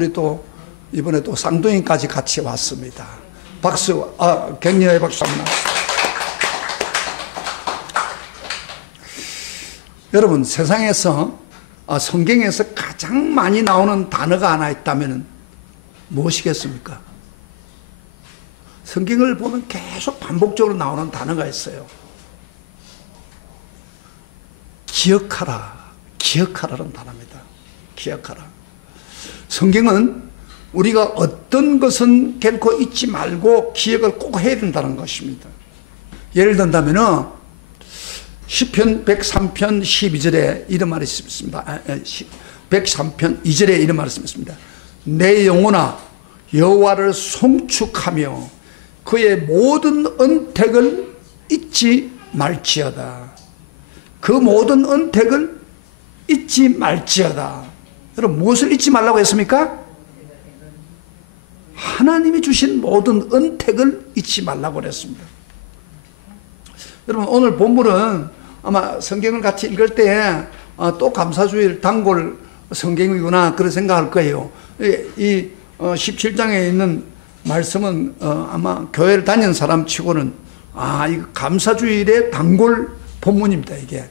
우리 또 이번에 또 쌍둥이까지 같이 왔습니다. 박수, 격려의 박수 한번. 여러분, 세상에서 성경에서 가장 많이 나오는 단어가 하나 있다면 무엇이겠습니까? 성경을 보면 계속 반복적으로 나오는 단어가 있어요. 기억하라, 기억하라는 단어입니다. 기억하라. 성경은 우리가 어떤 것은 결코 잊지 말고 기억을 꼭 해야 된다는 것입니다. 예를 든다면은 시편 103편 12절에 이런 말이 있습니다. 103편 2절에 이런 말이 있습니다. 내 영혼아 여호와를 송축하며 그의 모든 은택을 잊지 말지어다. 그 모든 은택을 잊지 말지어다. 여러분, 무엇을 잊지 말라고 했습니까? 하나님이 주신 모든 은택을 잊지 말라고 그랬습니다. 여러분, 오늘 본문은 아마 성경을 같이 읽을 때 또 감사주일 단골 성경이구나 그런 생각할 거예요. 이 17장에 있는 말씀은 아마 교회를 다니는 사람 치고는 이 감사주일의 단골 본문입니다. 이게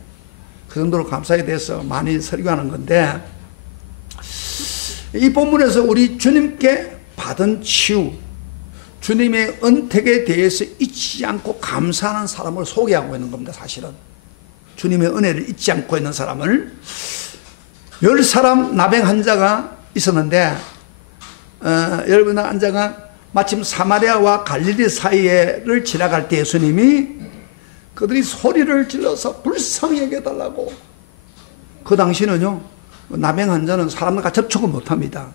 그 정도로 감사에 대해서 많이 설교하는 건데, 이 본문에서 우리 주님께 받은 치유, 주님의 은택에 대해서 잊지 않고 감사하는 사람을 소개하고 있는 겁니다. 사실은 주님의 은혜를 잊지 않고 있는 사람을, 10사람 나병 환자가 있었는데, 10사람 환자가 마침 사마리아와 갈릴리 사이를 지나갈 때 예수님이 그들이 소리를 질러서 불쌍히 여겨달라고. 그 당시는요, 나병 환자는 사람들과 접촉을 못합니다.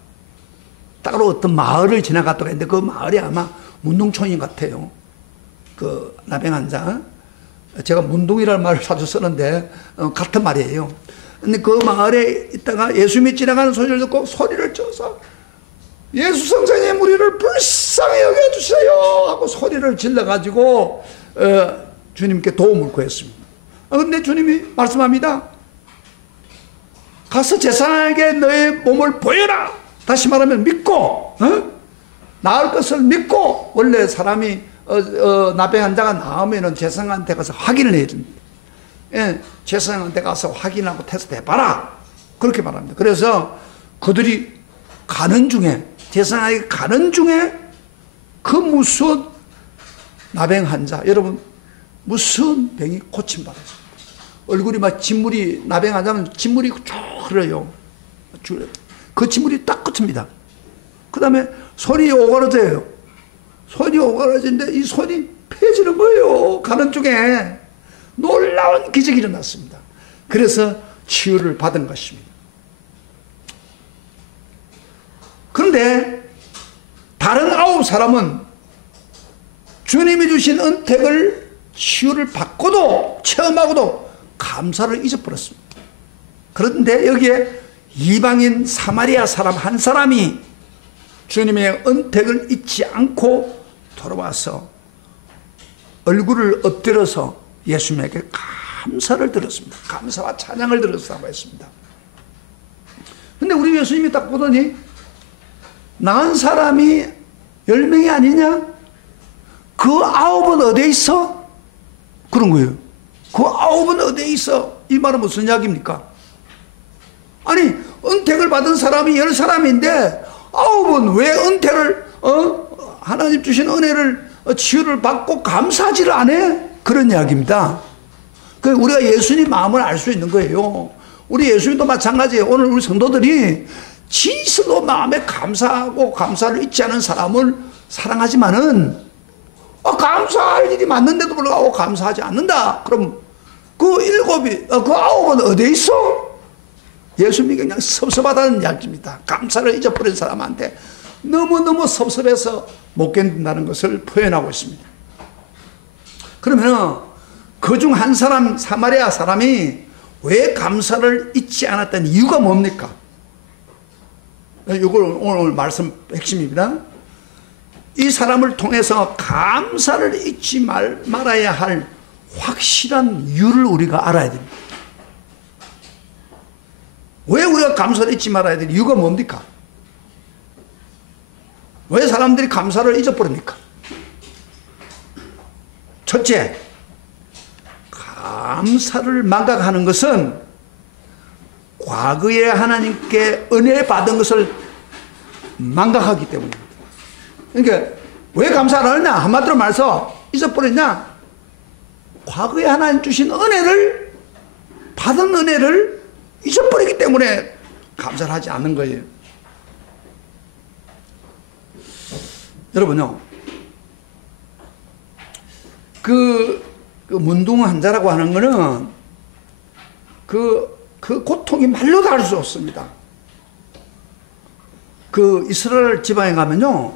따로 어떤 마을을 지나갔다가 했는데 그 마을이 아마 문둥촌인 것 같아요. 그 나병 환자. 제가 문둥이라는 말을 자주 쓰는데 같은 말이에요. 근데 그 마을에 있다가 예수님이 지나가는 소리를 듣고 소리를 져서 예수 선생님 우리를 불쌍히 여겨주세요 하고 소리를 질러가지고 주님께 도움을 구했습니다. 그런데 주님이 말씀합니다. 가서 제사장에게 너의 몸을 보여라. 다시 말하면 믿고, 나을 것을 믿고. 원래 사람이 나병 환자가 나오면은 제사장한테 가서 확인을 해야 됩니다. 예, 제사장한테 가서 확인하고 테스트 해봐라. 그렇게 말합니다. 그래서 그들이 가는 중에, 제사장에게 가는 중에 그 무서운 나병 환자, 여러분, 무슨 병이 고침받았습니다. 얼굴이 막 진물이, 나병 환자면 진물이 쭉 흘러요. 그 진물이 딱 끝입니다. 그 다음에 손이 오그라져요. 손이 오그라지는데 이 손이 펴지는 거예요. 가는 중에 놀라운 기적이 일어났습니다. 그래서 치유를 받은 것입니다. 그런데 다른 9사람은 주님이 주신 은택을, 치유를 받고도, 체험하고도 감사를 잊어버렸습니다. 그런데 여기에 이방인 사마리아 사람 한 사람이 주님의 은택을 잊지 않고 돌아와서 얼굴을 엎드려서 예수님에게 감사를 드렸습니다. 감사와 찬양을 드렸다고 했습니다. 근데 우리 예수님이 딱 보더니 나은 사람이 10명이 아니냐? 그 9은 어디에 있어? 그런 거예요. 그 9은 어디에 있어? 이 말은 무슨 이야기입니까? 아니, 은택을 받은 사람이 10사람인데 9은 왜 은택을, 하나님 주신 은혜를, 치유를 받고 감사하지를 않아? 그런 이야기입니다. 우리가 예수님 마음을 알 수 있는 거예요. 우리 예수님도 마찬가지예요. 오늘 우리 성도들이 진실로 마음에 감사하고 감사를 잊지 않은 사람을 사랑하지만은, 감사할 일이 맞는데도 불구하고 감사하지 않는다. 그럼 그 7이, 그 9은 어디에 있어? 예수님이 그냥 섭섭하다는 이야기입니다. 감사를 잊어버린 사람한테 너무너무 섭섭해서 못 견딘다는 것을 표현하고 있습니다. 그러면 그중 한 사람, 사마리아 사람이 왜 감사를 잊지 않았던 이유가 뭡니까? 이걸 오늘 말씀 핵심입니다. 이 사람을 통해서 감사를 잊지 말아야 할 확실한 이유를 우리가 알아야 됩니다. 왜 우리가 감사를 잊지 말아야 될 이유가 뭡니까? 왜 사람들이 감사를 잊어버립니까? 첫째, 감사를 망각하는 것은 과거에 하나님께 은혜 받은 것을 망각하기 때문입니다. 그러니까 왜 감사를 하느냐? 한마디로 말해서 잊어버렸냐? 과거에 하나님 주신 은혜를, 받은 은혜를 잊어버리기 때문에 감사를 하지 않는 거예요. 여러분요, 그 문둥 환자라고 하는 거는 그 고통이 말로 다 할 수 없습니다. 그 이스라엘 지방에 가면요,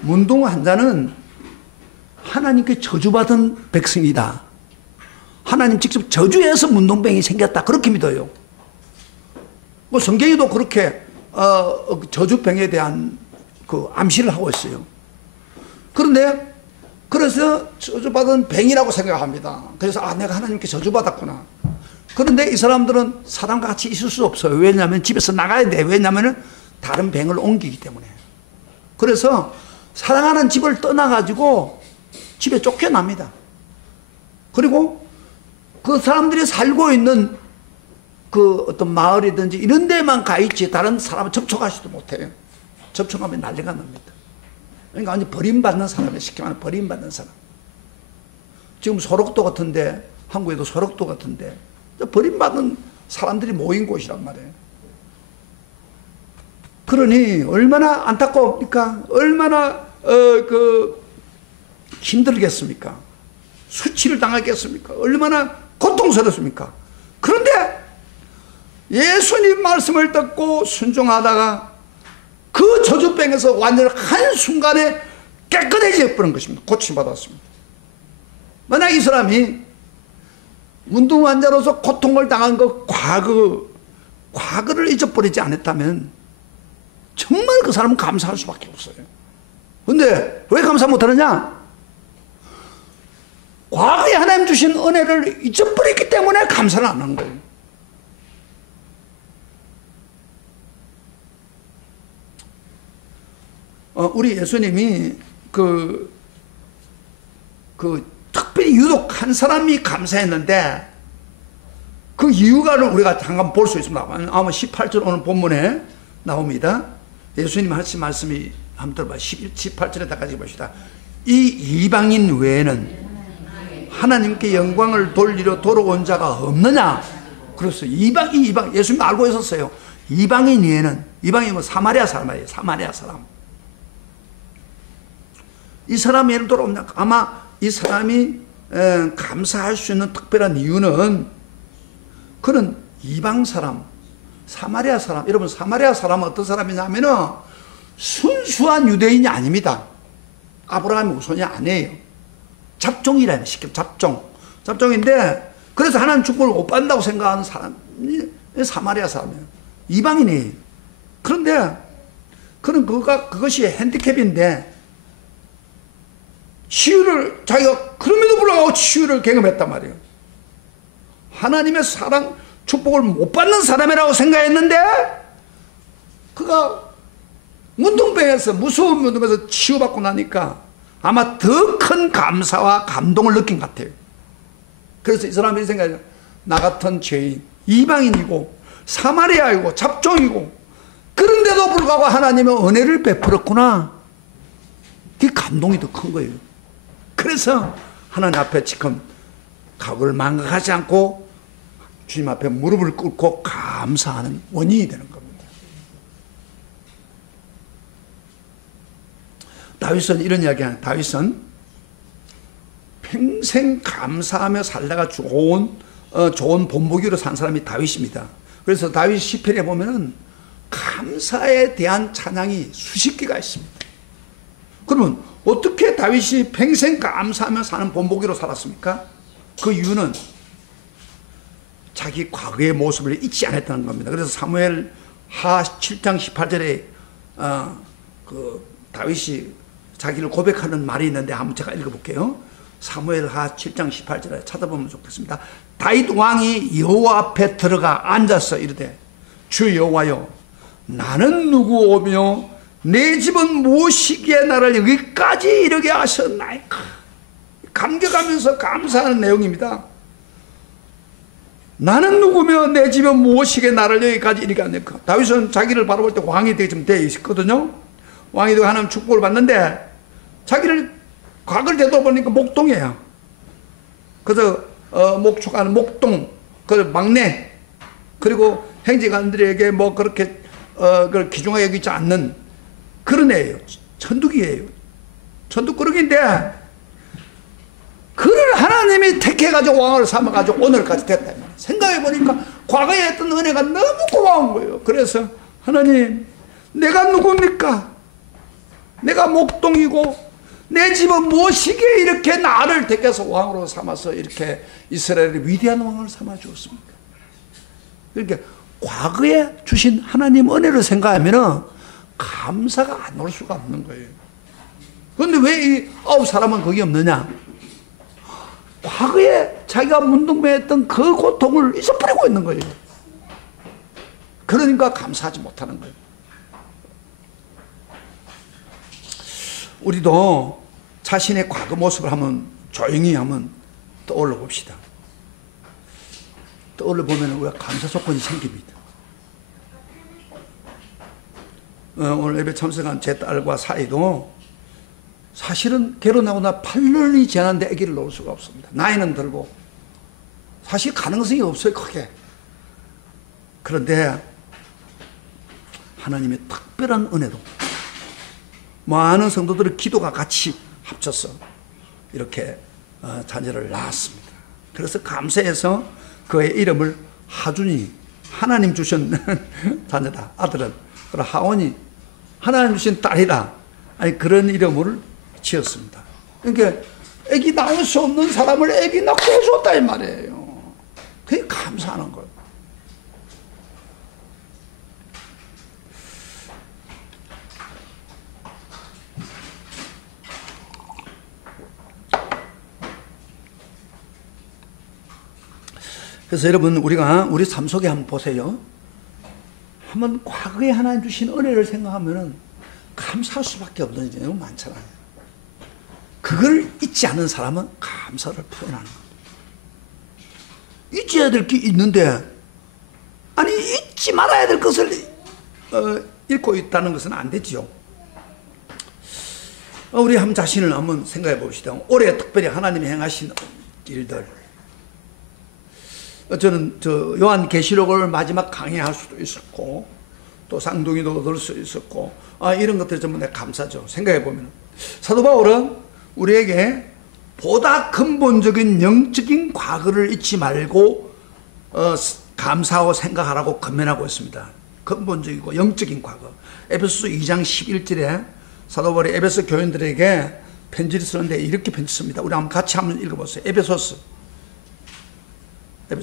문둥 환자는 하나님께 저주받은 백성이다. 하나님 직접 저주해서 문둥병이 생겼다. 그렇게 믿어요. 뭐 성경에도 그렇게 저주병에 대한 그 암시를 하고 있어요. 그런데 그래서 저주받은 병이라고 생각합니다. 그래서 내가 하나님께 저주받았구나. 그런데 이 사람들은 사람과 같이 있을 수 없어요. 왜냐하면 집에서 나가야 돼. 왜냐하면 다른 병을 옮기기 때문에. 그래서 사랑하는 집을 떠나가지고 집에 쫓겨납니다. 그리고 그 사람들이 살고 있는 그 어떤 마을이든지 이런 데만 가 있지 다른 사람을 접촉하지도 못해요. 접촉하면 난리가 납니다. 그러니까 완전 버림받는 사람이에요. 쉽게 말하면 버림받는 사람. 지금 소록도 같은데, 한국에도 소록도 같은데 버림받은 사람들이 모인 곳이란 말이에요. 그러니 얼마나 안타까웁니까? 얼마나 힘들겠습니까? 수치를 당하겠습니까? 얼마나 고통스럽습니까? 그런데 예수님 말씀을 듣고 순종하다가 그 저주병에서 완전히 한순간에 깨끗해져 버린 것입니다. 고침받았습니다. 만약 이 사람이 문둥 환자로서 고통을 당한 그 과거를 잊어버리지 않았다면 정말 그 사람은 감사할 수밖에 없어요. 근데 왜 감사 못하느냐? 과거에 하나님 주신 은혜를 잊어버렸기 때문에 감사를 안 하는 거예요. 우리 예수님이 특별히 유독 한 사람이 감사했는데 그 이유가 우리가 잠깐 볼 수 있습니다. 아마 18절 오늘 본문에 나옵니다. 예수님 하신 말씀이 한번 들어봐요. 18절에다까지 봅시다. 이 이방인 외에는 하나님께 영광을 돌리려 돌아온 자가 없느냐? 그래서 이방 예수님 알고 있었어요. 이방인 외에는, 이방인은 사마리아 사람이에요. 사마리아 사람. 이 사람이 예를 들어 아마 이 사람이 감사할 수 있는 특별한 이유는 그는 이방 사람, 사마리아 사람. 여러분, 사마리아 사람은 어떤 사람이냐면은 순수한 유대인이 아닙니다. 아브라함의 후손이 아니에요. 잡종이라는 쉽게 잡종인데 그래서 하나님 축복을 못 받는다고 생각하는 사람이 사마리아 사람이에요. 이방인이에요. 그런데 그는 그것이 핸디캡인데 치유를 자기가 그럼에도 불구하고 치유를 경험했단 말이에요. 하나님의 사랑 축복을 못 받는 사람이라고 생각했는데 그가 문둥병에서 무서운 문둥병에서 치유받고 나니까 아마 더 큰 감사와 감동을 느낀 것 같아요. 그래서 이 사람이 생각해요. 나 같은 죄인, 이방인이고 사마리아이고 잡종이고 그런데도 불구하고 하나님의 은혜를 베풀었구나. 그 감동이 더 큰 거예요. 그래서 하나님 앞에 지금 각오를 망각하지 않고 주님 앞에 무릎을 꿇고 감사하는 원인이 되는 겁니다. 다윗은 이런 이야기하는, 다윗은 평생 감사하며 살다가 좋은 본보기로 산 사람이 다윗입니다. 그래서 다윗 시편에 보면은 감사에 대한 찬양이 수십 개가 있습니다. 그러면 어떻게 다윗이 평생 감사하며 사는 본보기로 살았습니까? 그 이유는 자기 과거의 모습을 잊지 않았다는 겁니다. 그래서 사무엘 하 7장 18절에 다윗이 자기를 고백하는 말이 있는데 한번 제가 읽어볼게요. 사무엘 하 7장 18절에 찾아보면 좋겠습니다. 다윗 왕이 여호와 앞에 들어가 앉아서 이르되 주 여호와여 나는 누구오며 내 집은 무엇이기에 나를 여기까지 이르게 하셨나이까. 감격하면서 감사하는 내용입니다. 나는 누구며 내 집은 무엇이기에 나를 여기까지 이르게 하니까. 다윗은 자기를 바라볼 때 왕이 되게 좀 되어 있거든요. 왕이 되고 하나님 축복을 받는데 자기를 과거를 되돌아보니까 목동이에요. 그래서 목축하는 목동, 그 막내, 그리고 행제관들에게 뭐 그렇게 그걸 귀중하게 여기지 않는 그런 애예요. 천둑이에요. 천둑꾸러기인데 그를 하나님이 택해가지고 왕을 삼아가지고 오늘까지 됐다. 생각해보니까 과거에 했던 은혜가 너무 고마운 거예요. 그래서 하나님, 내가 누굽니까? 내가 목동이고 내 집은 무엇이기에 이렇게 나를 택해서 왕으로 삼아서 이렇게 이스라엘의 위대한 왕을 삼아 주었습니까? 그러니까 과거에 주신 하나님 은혜를 생각하면 감사가 안 올 수가 없는 거예요. 그런데 왜 이 9사람은 거기 없느냐? 과거에 자기가 문둥매했던 그 고통을 잊어버리고 있는 거예요. 그러니까 감사하지 못하는 거예요. 우리도 자신의 과거 모습을 한번 조용히 한번 떠올려 봅시다. 떠올려 보면 우리가 감사 조건이 생깁니다. 오늘 예배 참석한 제 딸과 사이도 사실은 결혼하고 나 8년이 지났는데 아기를 낳을 수가 없습니다. 나이는 들고 사실 가능성이 없어요, 크게. 그런데 하나님의 특별한 은혜로 많은 성도들의 기도가 같이 합쳐서 이렇게 자녀를 낳았습니다. 그래서 감사해서 그의 이름을 하준이, 하나님 주신 자녀다. 아들은. 그리고 하원이 하나님 주신 딸이라. 아니 그런 이름을 지었습니다. 그러니까 애기 낳을 수 없는 사람을 애기 낳게 해줬다 이 말이에요. 그게 감사하는 거예요. 그래서 여러분 우리가 우리 삶 속에 한번 보세요. 한번 과거에 하나님 주신 은혜를 생각하면 감사할 수밖에 없는 일이 너무 많잖아요. 그걸 잊지 않는 사람은 감사를 표현하는 겁니다. 잊어야 될 게 있는데 아니 잊지 말아야 될 것을 잃고 있다는 것은 안 되지요. 우리 한 자신을 한번 생각해 봅시다. 올해 특별히 하나님이 행하신 일들. 저는 요한계시록을 마지막 강의할 수도 있었고 또 쌍둥이도 얻을 수 있었고 이런 것들 전부 내 감사죠. 생각해 보면 사도 바울은 우리에게 보다 근본적인 영적인 과거를 잊지 말고 감사하고 생각하라고 권면하고 있습니다. 근본적이고 영적인 과거. 에베소서 2장 11절에 사도 바울이 에베소 교인들에게 편지를 쓰는데 이렇게 편지 씁니다. 우리 한번 같이 한번 읽어보세요. 에베소서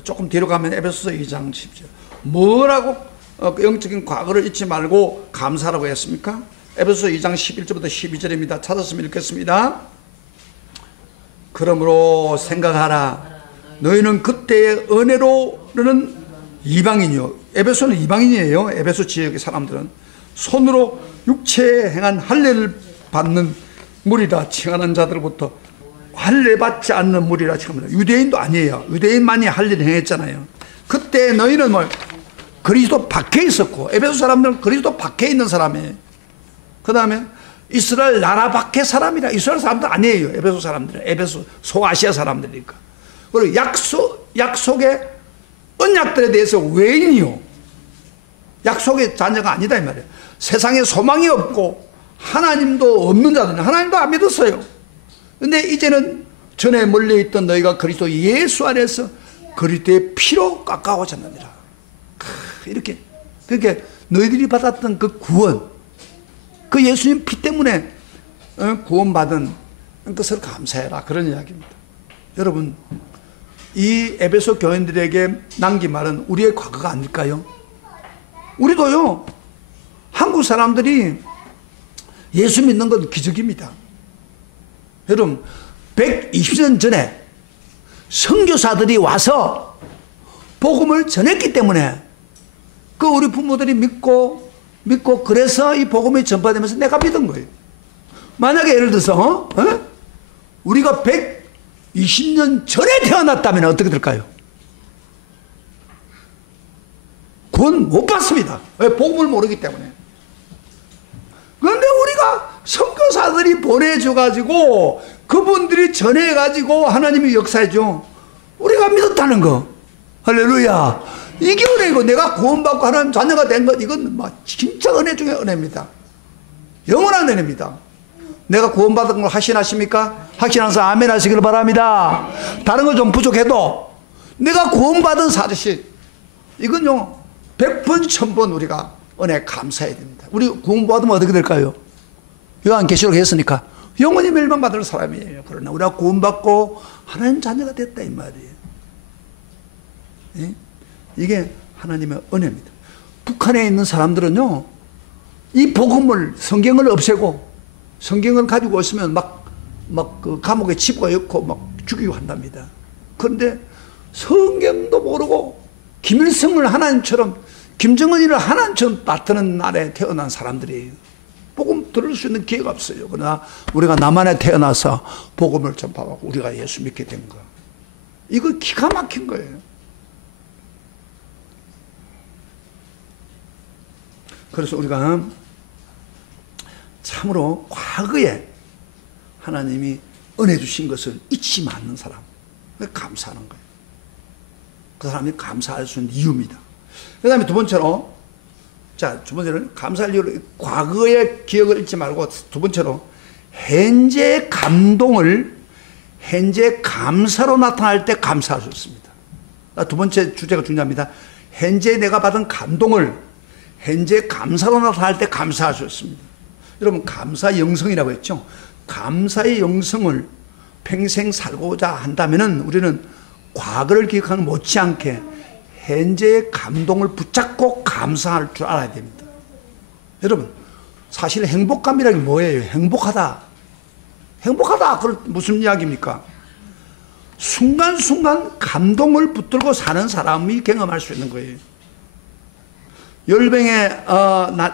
조금 뒤로 가면 에베소서 2장 10절. 뭐라고 영적인 과거를 잊지 말고 감사라고 했습니까? 에베소서 2장 11절부터 12절입니다. 찾았으면 읽겠습니다. 그러므로 생각하라. 너희는 그때의 은혜로는 이방인이요. 에베소는 이방인이에요. 에베소 지역의 사람들은 손으로 육체에 행한 할례를 받는 무리라 칭하는 자들로부터 할례 받지 않는 무리라 칭합니다. 유대인도 아니에요. 유대인만이 할례를 행했잖아요. 그때 너희는 뭐 그리스도 밖에 있었고 에베소 사람들은 그리스도 밖에 있는 사람이에요. 그 다음에 이스라엘 나라 밖의 사람이라. 이스라엘 사람들 아니에요. 에베소 사람들은. 에베소 소아시아 사람들이니까. 그리고 약속의 언약들에 대해서 외인이요. 약속의 자녀가 아니다 이 말이에요. 세상에 소망이 없고 하나님도 없는 자들은 하나님도 안 믿었어요. 근데 이제는 전에 멀리 있던 너희가 그리스도 예수 안에서 그리스도의 피로 깎아오셨느니라. 이렇게 그렇게 너희들이 받았던 그 구원, 그 예수님 피 때문에 구원받은 것을 감사해라. 그런 이야기입니다. 여러분, 이 에베소 교인들에게 남긴 말은 우리의 과거가 아닐까요? 우리도요, 한국 사람들이 예수 믿는 건 기적입니다. 여러분, 120년 전에 선교사들이 와서 복음을 전했기 때문에 그 우리 부모들이 믿고 믿고 그래서 이 복음이 전파되면서 내가 믿은 거예요. 만약에 예를 들어서 우리가 120년 전에 태어났다면 어떻게 될까요? 구원 못 받습니다. 왜? 복음을 모르기 때문에. 그런데 우리가 선교사들이 보내줘가지고 그분들이 전해가지고 하나님이 역사해줘. 우리가 믿었다는 거. 할렐루야. 이게 은혜고 내가 구원받고 하나님 자녀가 된 것, 이건 진짜 은혜 중에 은혜입니다. 영원한 은혜입니다. 내가 구원받은 걸 확신하십니까? 확신하면서 아멘 하시길 바랍니다. 다른 거 좀 부족해도 내가 구원받은 사실, 이건요 100번 1000번 우리가 은혜 감사해야 됩니다. 우리 구원받으면 어떻게 될까요? 요한계시록 했으니까 영원히 멸망받을 사람이에요. 그러나 우리가 구원받고 하나님 자녀가 됐다 이 말이에요. 예? 이게 하나님의 은혜입니다. 북한에 있는 사람들은요, 이 복음을, 성경을 없애고 성경을 가지고 오시면 그 감옥에 집어넣고 막 죽이고 한답니다. 그런데 성경도 모르고 김일성을 하나님처럼, 김정은이를 하나님처럼 따르는 날에 태어난 사람들이에요. 복음 들을 수 있는 기회가 없어요. 그러나 우리가 남한에 태어나서 복음을 전파하고 우리가 예수 믿게 된 거, 이거 기가 막힌 거예요. 그래서 우리가 참으로 과거에 하나님이 은혜 주신 것을 잊지 않는 사람, 감사하는 거예요. 그 사람이 감사할 수 있는 이유입니다. 그 다음에 두 번째로, 두 번째로는 감사할 이유로 과거의 기억을 잊지 말고, 두 번째로 현재의 감동을 현재 감사로 나타날 때 감사할 수 있습니다. 두 번째 주제가 중요합니다. 현재 내가 받은 감동을 현재 감사로 나타날 때 감사할 수 있습니다. 여러분, 감사 영성이라고 했죠. 감사의 영성을 평생 살고자 한다면 우리는 과거를 기억하는 못지않게 현재의 감동을 붙잡고 감사할 줄 알아야 됩니다. 여러분, 사실 행복감이라는 게 뭐예요? 행복하다. 행복하다. 그건 무슨 이야기입니까? 순간순간 감동을 붙들고 사는 사람이 경험할 수 있는 거예요. 열병의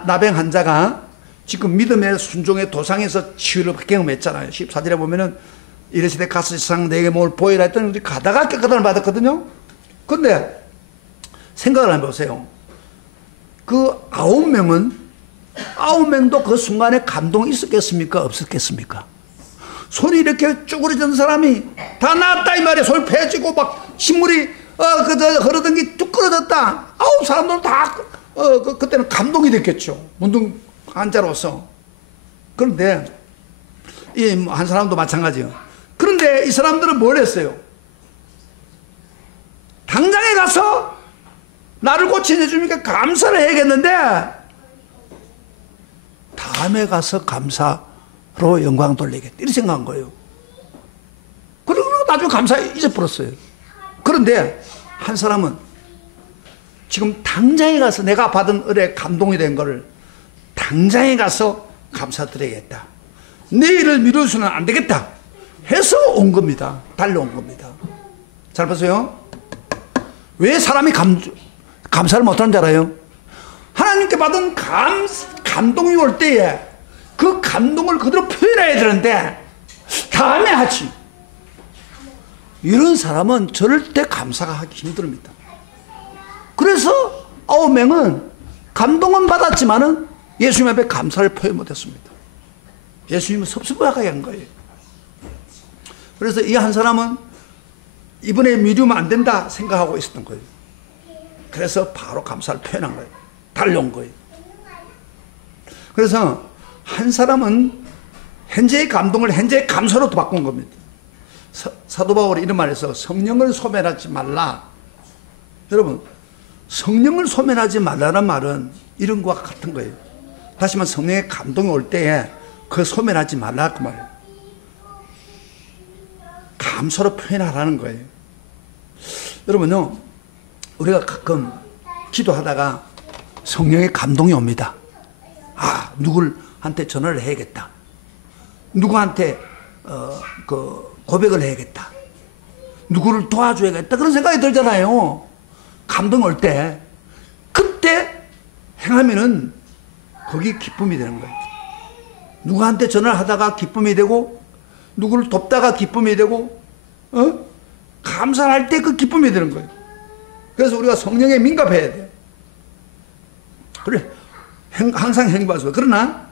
나병 환자가 지금 믿음의 순종의 도상에서 치유를 경험했잖아요. 14절에 보면은 이르시되 가서 세상 내게 뭘 보이라 했더니 우리 가다가 깨끗함을 받았거든요. 그런데 생각을 해보세요. 그 9명도 그 순간에 감동이 있었겠습니까? 없었겠습니까? 손이 이렇게 쭈그러진 사람이 다 나았다 이 말이에요. 손이 펴지고 막 신물이 흐르던 게 뚝 끊어졌다. 9사람들은 다 그때는 감동이 됐겠죠. 문둥 환자로서. 그런데 이 한 사람도 마찬가지예요. 그런데 이 사람들은 뭘 했어요? 당장에 가서 나를 고치해 주니까 감사를 해야겠는데 다음에 가서 감사로 영광 돌리겠다 이렇게 생각한 거예요. 그리고 나중에 감사 잊어버렸어요. 그런데 한 사람은 지금 당장에 가서 내가 받은 은혜 감동이 된 거를 당장에 가서 감사드려야겠다. 내일을 미루어서는 안 되겠다 해서 온 겁니다. 달려온 겁니다. 잘 보세요. 왜 사람이 감사를 못하는 줄 알아요? 하나님께 받은 감동이 올 때에 그 감동을 그대로 표현해야 되는데 다음에 하지. 이런 사람은 절대 감사가 하기 힘듭니다. 그래서 9명은 감동은 받았지만은 예수님 앞에 감사를 표현 못했습니다. 예수님은 섭섭하게 한 거예요. 그래서 이 한 사람은 이번에 미루면 안 된다 생각하고 있었던 거예요. 그래서 바로 감사를 표현한 거예요. 달려온 거예요. 그래서 한 사람은 현재의 감동을 현재의 감사로 바꾼 겁니다. 사도 바울이 이런 말에서 성령을 소멸하지 말라. 여러분, 성령을 소멸하지 말라는 말은 이런 것과 같은 거예요. 다시 말해 성령의 감동이 올 때에 그 소멸하지 말라 그 말이에요. 감사로 표현하라는 거예요. 여러분요, 우리가 가끔 기도하다가 성령의 감동이 옵니다. 누구한테 전화를 해야겠다. 누구한테 고백을 해야겠다. 누구를 도와줘야겠다. 그런 생각이 들잖아요. 감동 올 때. 그때 행하면은 거기 기쁨이 되는 거예요. 누구한테 전화를 하다가 기쁨이 되고, 누구를 돕다가 기쁨이 되고, 감사를 할 때 그 기쁨이 되는 거예요. 그래서 우리가 성령에 민감해야 돼요. 그래, 항상 행복할 수가. 그러나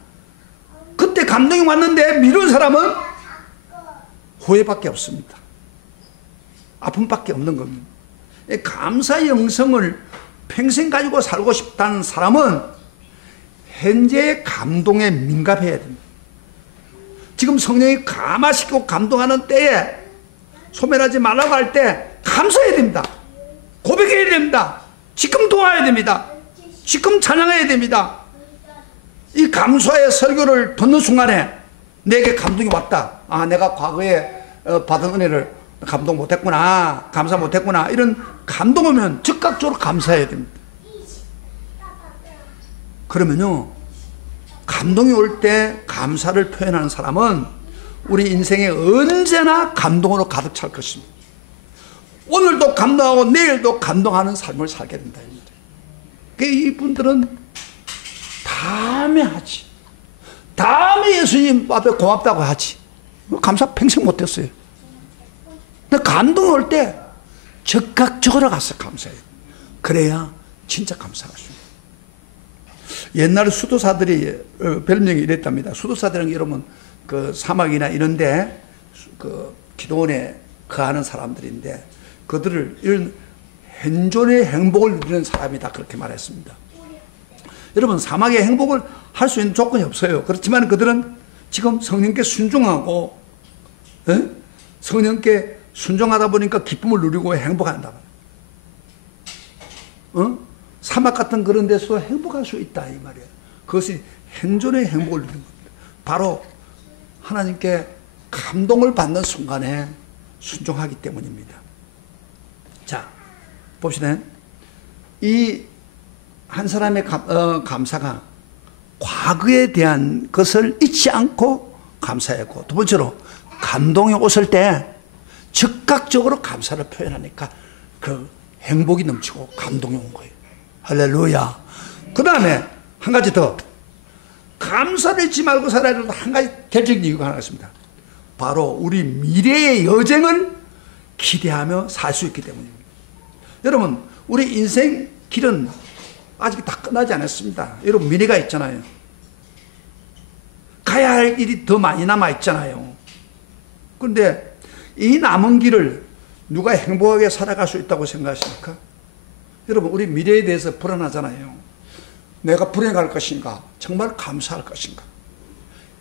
그때 감동이 왔는데 미룬 사람은 후회밖에 없습니다. 아픔밖에 없는 겁니다. 감사의 영성을 평생 가지고 살고 싶다는 사람은 현재의 감동에 민감해야 됩니다. 지금 성령이 감화시키고 감동하는 때에 소멸하지 말라고 할 때 감사해야 됩니다. 고백해야 됩니다. 지금 도와야 됩니다. 지금 찬양해야 됩니다. 이 감사의 설교를 듣는 순간에 내게 감동이 왔다. 아, 내가 과거에 받은 은혜를 감동 못했구나, 감사 못했구나, 이런 감동 오면 즉각적으로 감사해야 됩니다. 그러면요, 감동이 올 때 감사를 표현하는 사람은 우리 인생에 언제나 감동으로 가득 찰 것입니다. 오늘도 감동하고 내일도 감동하는 삶을 살게 된다. 이분들은 다음에 하지, 다음에 예수님 앞에 고맙다고 하지, 감사 평생 못했어요. 근데 감동 올 때 즉각적으로 가서 감사해요. 그래야 진짜 감사할 수 있어요. 옛날에 수도사들이 별명이 이랬답니다. 수도사들은 여러분 그 사막이나 이런데 그 기도원에 거하는 사람들인데, 그들을 이런 현존의 행복을 누리는 사람이다, 그렇게 말했습니다. 여러분, 사막의 행복을 할 수 있는 조건이 없어요. 그렇지만 그들은 지금 성령께 순종하고, 성령께 순종하다 보니까 기쁨을 누리고 행복한다. 사막 같은 그런 데서도 행복할 수 있다, 이 말이에요. 그것이 현존의 행복을 누리는 겁니다. 바로 하나님께 감동을 받는 순간에 순종하기 때문입니다. 자, 봅시다. 이 한 사람의 감사가 과거에 대한 것을 잊지 않고 감사했고, 두 번째로 감동이 오실 때 즉각적으로 감사를 표현하니까 그 행복이 넘치고 감동이 온 거예요. 할렐루야. 그 다음에 한 가지 더, 감사를 잊지 말고 살아야 될 한 가지 결정적인 이유가 하나 있습니다. 바로 우리 미래의 여정을 기대하며 살 수 있기 때문입니다. 여러분, 우리 인생 길은 아직 다 끝나지 않았습니다. 여러분, 미래가 있잖아요. 가야 할 일이 더 많이 남아 있잖아요. 그런데 이 남은 길을 누가 행복하게 살아갈 수 있다고 생각하십니까? 여러분, 우리 미래에 대해서 불안하잖아요. 내가 불행할 것인가? 정말 감사할 것인가?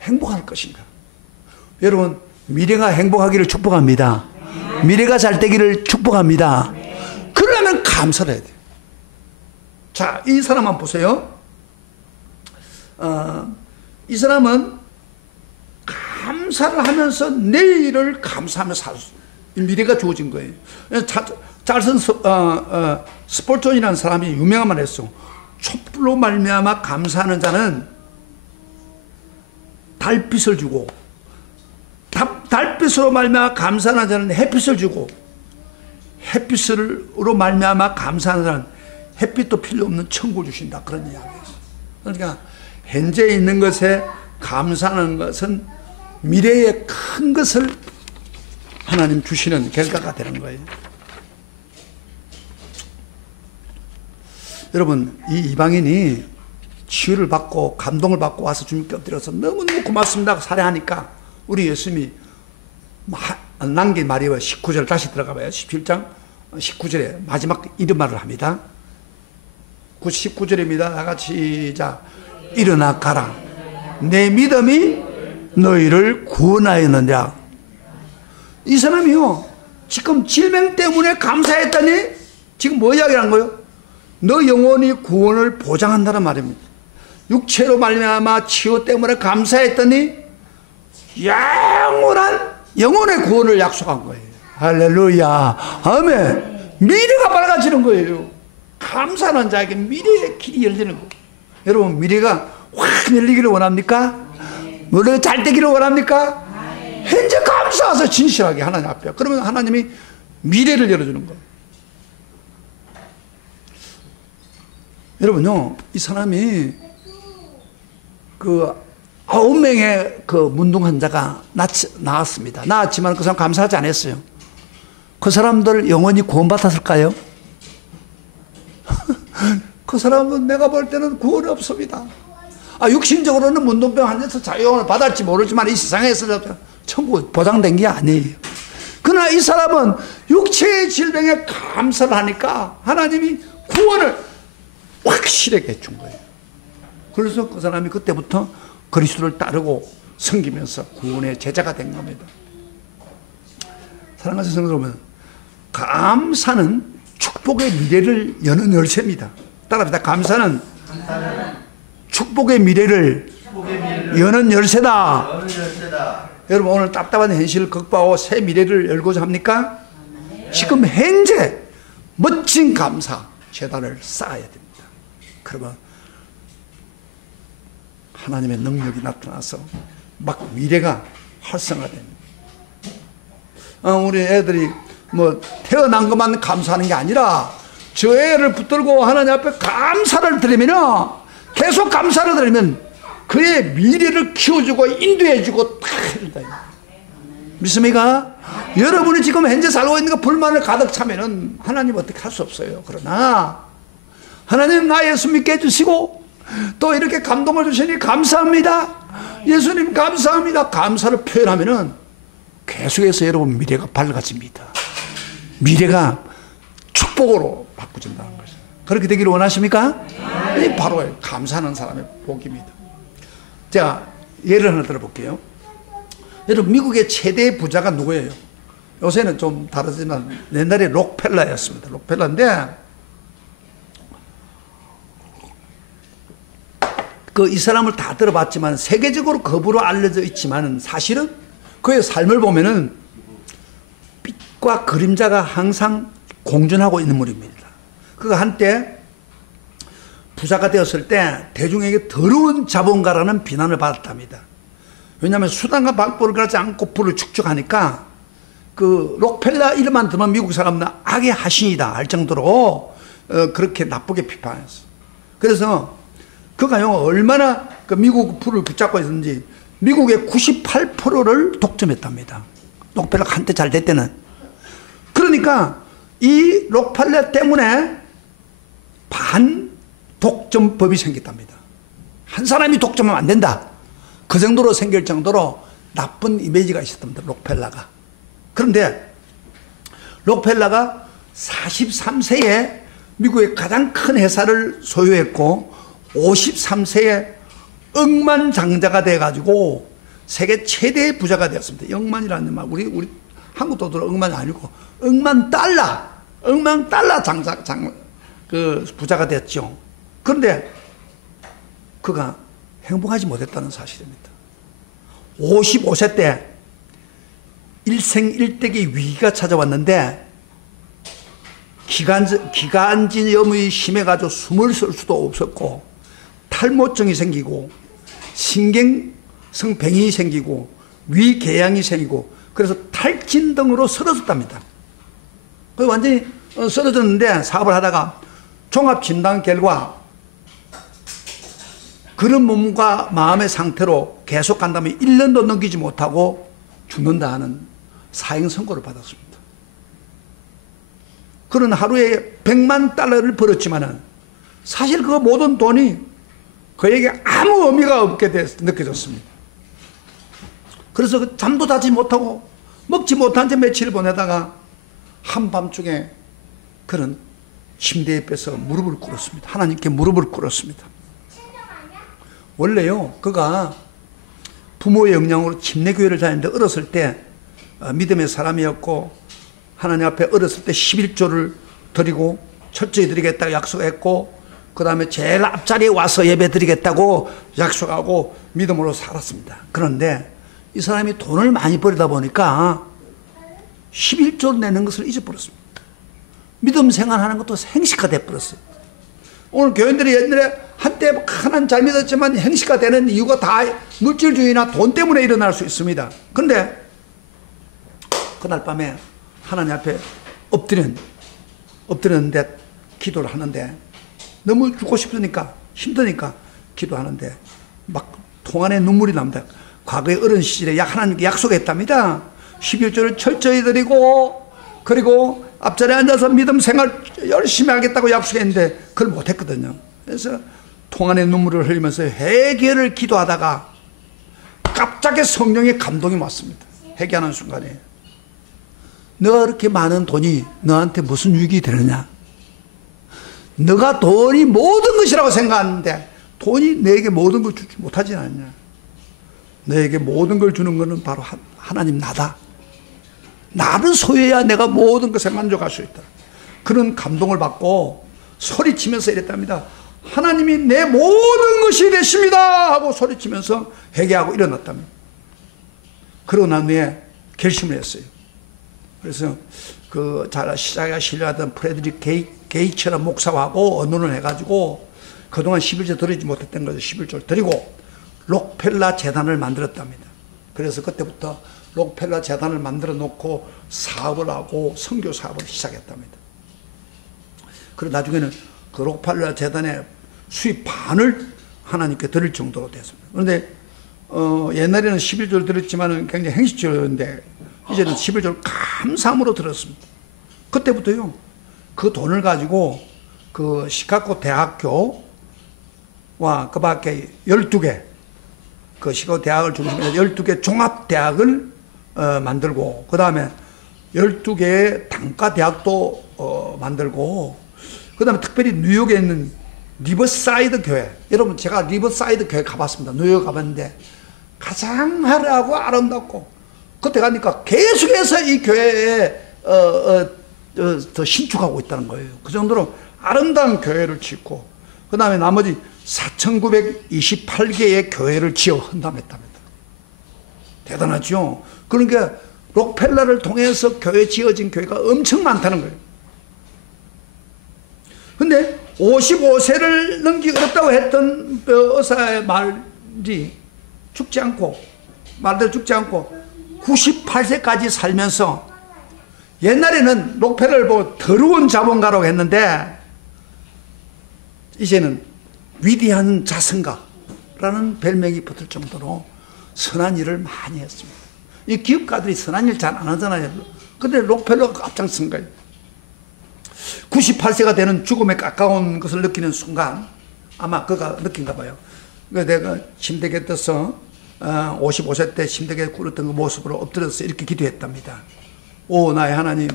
행복할 것인가? 여러분, 미래가 행복하기를 축복합니다. 미래가 잘 되기를 축복합니다. 그러려면 감사를 해야 돼요. 자, 이 사람 한번 보세요. 이 사람은 감사를 하면서 내일을 감사하며 살 수, 미래가 주어진 거예요. 잘선 스폴존이라는 사람이 유명한 말 했어. 촛불로 말미암아 감사하는 자는 달빛을 주고, 달빛으로 말미암아 감사하는 자는 햇빛을 주고, 햇빛으로 말미암아 감사하는 자는 햇빛도 필요 없는 천국을 주신다, 그런 이야기예요. 그러니까 현재 있는 것에 감사하는 것은 미래의 큰 것을 하나님 주시는 결과가 되는 거예요. 여러분, 이 이방인이 치유를 받고 감동을 받고 와서 주님께 엎드려서 너무너무 고맙습니다 살해하니까 우리 예수님이 남긴 말이 19절 다시 들어가 봐요. 17장 19절에 마지막 이런 말을 합니다. 19절입니다. 다같이 시작. 일어나 가라. 내 믿음이 너희를 구원하였느냐. 이 사람이요, 지금 질병 때문에 감사했더니 지금 뭐 이야기하는 거예요? 너 영혼이 구원을 보장한다는 말입니다. 육체로 말미암아 치유 때문에 감사했더니 영혼의 구원을 약속한 거예요. 할렐루야. 아멘. 미래가 밝아지는 거예요. 감사하는 자에게 미래의 길이 열리는 거예요. 여러분, 미래가 확 열리기를 원합니까? 미래가 잘 되기를 원합니까? 현재 감사해서 진실하게 하나님 앞에, 그러면 하나님이 미래를 열어주는 거예요. 여러분요, 이 사람이 그 9명의 그 문둥 환자가 나왔습니다. 나왔지만 그 사람 감사하지 않았어요. 그 사람들 영원히 구원받았을까요? 그 사람은 내가 볼 때는 구원이 없습니다. 육신적으로는 문둥병 환자에서 자유형을 받았지 모르지만 이 세상에서 천국 보장된 게 아니에요. 그러나 이 사람은 육체의 질병에 감사를 하니까 하나님이 구원을 확실하게 준 거예요. 그래서 그 사람이 그때부터 그리스도를 따르고 섬기면서 구원의 제자가 된 겁니다. 사랑하는 성도 여러분, 감사는 축복의 미래를 여는 열쇠입니다. 따라합니다. 감사는 축복의 미래를 여는 열쇠다. 여러분, 오늘 답답한 현실을 극복하고 새 미래를 열고자 합니까? 지금 현재 멋진 감사 재단을 쌓아야 됩니다. 그러면 하나님의 능력이 나타나서 막 미래가 활성화됩니다. 우리 애들이 뭐 태어난 것만 감사하는 게 아니라 저 애를 붙들고 하나님 앞에 감사를 드리면, 계속 감사를 드리면 그의 미래를 키워주고 인도해주고 다 해준다. 믿습니까? 여러분이 지금 현재 살고 있는 거 불만을 가득 차면은 하나님 어떻게 할 수 없어요. 그러나 하나님 나 예수 믿게 해주시고 또 이렇게 감동을 주시니 감사합니다. 예수님 감사합니다. 감사를 표현하면은 계속해서 여러분 미래가 밝아집니다. 미래가 축복으로 바꾸진다는 거죠. 그렇게 되기를 원하십니까? 네. 바로 감사하는 사람의 복입니다. 자, 예를 하나 들어볼게요. 여러분, 미국의 최대 부자가 누구예요? 요새는 좀 다르지만 옛날에 록펠러였습니다. 록펠러인데 이 사람을 다 들어봤지만 세계적으로 거부로 알려져 있지만 사실은 그의 삶을 보면은 빛과 그림자가 항상 공존하고 있는 인물입니다. 그가 한때 부자가 되었을 때 대중에게 더러운 자본가라는 비난을 받았답니다. 왜냐하면 수단과 방법을 가지 않고 부를 축적하니까 그 록펠러 이름만 들으면 미국 사람은 악의 하신이다 할 정도로 그렇게 나쁘게 비판했어. 그래서 그가 얼마나 그 미국 부를 붙잡고 있었는지 미국의 98%를 독점했답니다. 록펠러가 한때 잘 될 때는. 그러니까 이 록펠러 때문에 반독점법이 생겼답니다. 한 사람이 독점하면 안 된다. 그 정도로 생길 정도로 나쁜 이미지가 있었답니다. 록펠러가. 그런데 록펠러가 43세에 미국의 가장 큰 회사를 소유했고 53세에 억만장자가 돼가지고 세계 최대의 부자가 되었습니다. 억만이라는 말, 우리 한국 돈으로 억만이 아니고 억만 달러 그 부자가 됐죠. 그런데 그가 행복하지 못했다는 사실입니다. 55세 때 일생일대의 위기가 찾아왔는데 기관지염이 심해가지고 숨을 쉴 수도 없었고 탈모증이 생기고 신경성 병이 생기고 위궤양이 생기고 그래서 탈진 등으로 쓰러졌답니다. 그 완전히 쓰러졌는데 사업을 하다가 종합진단 결과 그런 몸과 마음의 상태로 계속 간다면 1년도 넘기지 못하고 죽는다 하는 사형 선고를 받았습니다. 그는 하루에 100만 달러를 벌었지만은 사실 그 모든 돈이 그에게 아무 의미가 없게 느껴졌습니다. 그래서 잠도 자지 못하고 먹지 못한 채 며칠을 보내다가 한밤중에 그는 침대에 빼서 무릎을 꿇었습니다. 하나님께 무릎을 꿇었습니다. 원래요, 그가 부모의 영향으로 침례교회를 다니는데 어렸을 때 믿음의 사람이었고 하나님 앞에 어렸을 때 11조를 드리고 철저히 드리겠다고 약속했고 그 다음에 제일 앞자리에 와서 예배 드리겠다고 약속하고 믿음으로 살았습니다. 그런데 이 사람이 돈을 많이 벌다 보니까 11조를 내는 것을 잊어버렸습니다. 믿음 생활하는 것도 행식화 돼버렸어요. 오늘 교인들이 옛날에 한때 하나님 잘 믿었지만 행식화 되는 이유가 다 물질주의나 돈 때문에 일어날 수 있습니다. 그런데 그날 밤에 하나님 앞에 엎드렸는데 기도를 하는데 너무 죽고 싶으니까 힘드니까 기도하는데 막 통안에 눈물이 납니다. 과거에 어린 시절에 하나님께 약속했답니다. 11조를 철저히 드리고 그리고 앞자리에 앉아서 믿음 생활 열심히 하겠다고 약속했는데 그걸 못했거든요. 그래서 통안에 눈물을 흘리면서 회개를 기도하다가 갑자기 성령의 감동이 왔습니다. 회개하는 순간에 너가 그렇게 많은 돈이 너한테 무슨 유익이 되느냐? 너가 돈이 모든 것이라고 생각하는데 돈이 너에게 모든 걸 주지 못하지 않냐? 너에게 모든 걸 주는 것은 바로 하나님 나다. 나를 소유해야 내가 모든 것에 만족할 수 있다. 그런 감동을 받고 소리치면서 이랬답니다. 하나님이 내 모든 것이 되십니다 하고 소리치면서 회개하고 일어났답니다. 그러고 난 후에 결심을 했어요. 그래서 그 잘 시작에 신뢰하던 프레드릭 게이처럼 목사하고 언론을 해가지고 그동안 11조 드리지 못했던 것을 11조를 드리고 록펠러 재단을 만들었답니다. 그래서 그때부터 록펠러 재단을 만들어 놓고 사업을 하고 선교 사업을 시작했답니다. 그리고 나중에는 그 록펠러 재단의 수입 반을 하나님께 드릴 정도로 됐습니다. 그런데 옛날에는 11조를 드렸지만 굉장히 행식적이었는데 이제는 11조를 감사함으로 들었습니다. 그때부터요, 그 돈을 가지고 그 시카고 대학교와 그 밖에 12개, 그 시카고 대학을 중심으로 12개 종합대학을 만들고, 그 다음에 12개의 단과대학도 만들고, 그 다음에 특별히 뉴욕에 있는 리버사이드 교회, 여러분 제가 리버사이드 교회 가봤습니다. 뉴욕 가봤는데 가장 화려하고 아름답고, 그때 가니까 계속해서 이 교회에 더 신축하고 있다는 거예요. 그 정도로 아름다운 교회를 짓고, 그 다음에 나머지 4,928개의 교회를 지어 헌담했답니다. 대단하죠. 그러니까 록펠러를 통해서 교회 지어진 교회가 엄청 많다는 거예요. 근데 55세를 넘기 어렵다고 했던 의사의 말이 죽지 않고, 말대로 죽지 않고 98세까지 살면서, 옛날에는 록펠러를 보고 더러운 자본가라고 했는데 이제는 위대한 자선가라는 별명이 붙을 정도로 선한 일을 많이 했습니다. 이 기업가들이 선한 일 잘 안 하잖아요. 근데 록펠러가 앞장선 거예요. 98세가 되는 죽음에 가까운 것을 느끼는 순간 아마 그가 느낀가 봐요. 내가 침대에 떠서 55세 때 침대에 꿇었던 그 모습으로 엎드려서 이렇게 기도했답니다. 오 나의 하나님,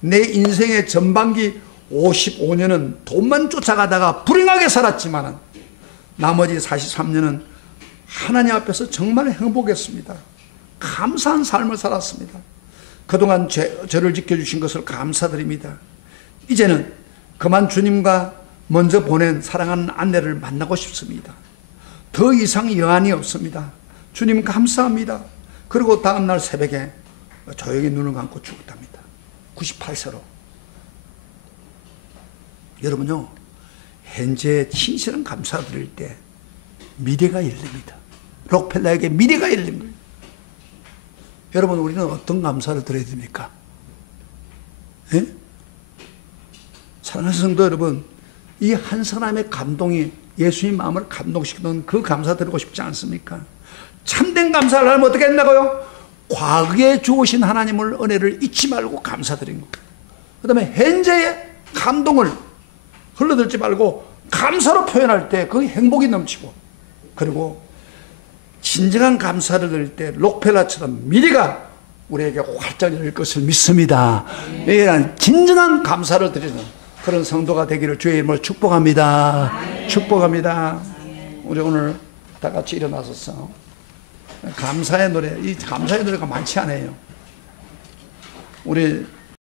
내 인생의 전반기 55년은 돈만 쫓아가다가 불행하게 살았지만 나머지 43년은 하나님 앞에서 정말 행복했습니다. 감사한 삶을 살았습니다. 그동안 저를 지켜주신 것을 감사드립니다. 이제는 그만 주님과 먼저 보낸 사랑하는 아내를 만나고 싶습니다. 더 이상 여한이 없습니다. 주님 감사합니다. 그리고 다음날 새벽에 조용히 눈을 감고 죽었답니다. 98세로. 여러분요, 현재 진실한 감사드릴 때 미래가 열립니다. 록펠러에게 미래가 열린 거예요. 여러분, 우리는 어떤 감사를 드려야 됩니까? 예? 사랑하는 성도 여러분, 이 한 사람의 감동이 예수님 마음을 감동시키는 그 감사 드리고 싶지 않습니까? 참된 감사를 하면 어떻게 했나고요? 과거에 주오신 하나님을 은혜를 잊지 말고 감사드린 거. 그 다음에 현재의 감동을 흘러들지 말고 감사로 표현할 때 그 행복이 넘치고, 그리고 진정한 감사를 드릴 때 록펠러처럼 미래가 우리에게 활짝 열릴 것을 믿습니다. 이런 진정한 감사를 드리는 그런 성도가 되기를 주의 이름으로 축복합니다. 축복합니다. 우리 오늘 다 같이 일어나서서 감사의 노래, 이 감사의 노래가 많지 않아요. 우리